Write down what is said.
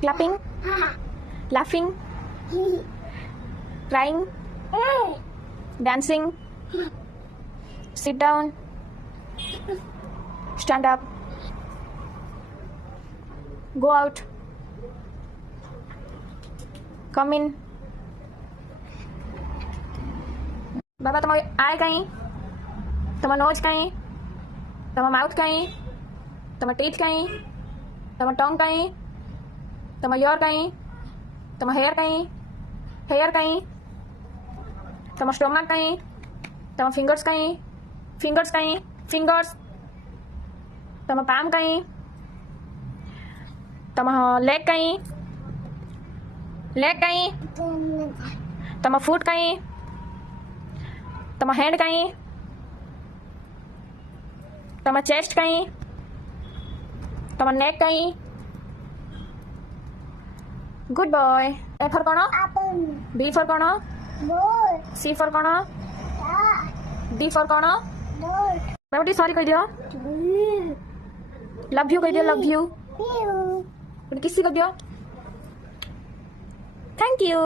Clapping, laughing, crying, dancing, sit down, stand up, go out, come in. बाबा તમારી આય કहीं, તમારું નોઝ કहीं, તમારું માઉથ કहीं, તમારું ટીથ કहीं, તમારું ટંગ કहीं, તમારું યર કहीं, તમારું હેયર કहीं, તમારું સ્ટોમક કहीं, તમારું ફિંગર્સ કहीं, તમારું પામ કहीं, તમારું લેગ કहीं, તમારું ફૂટ કहीं, તમારું હેન્ડ કहीं, તમારું ચેસ્ટ કहीं, તમારું નેક કहीं. Good boy. A for કોણ? B for કોણ? C for કોણ? D for કોણ? બાબા ટી સોરી કહી દો. લવ યુ કહી દો. Love you. કિસી કહી દો. Thank you.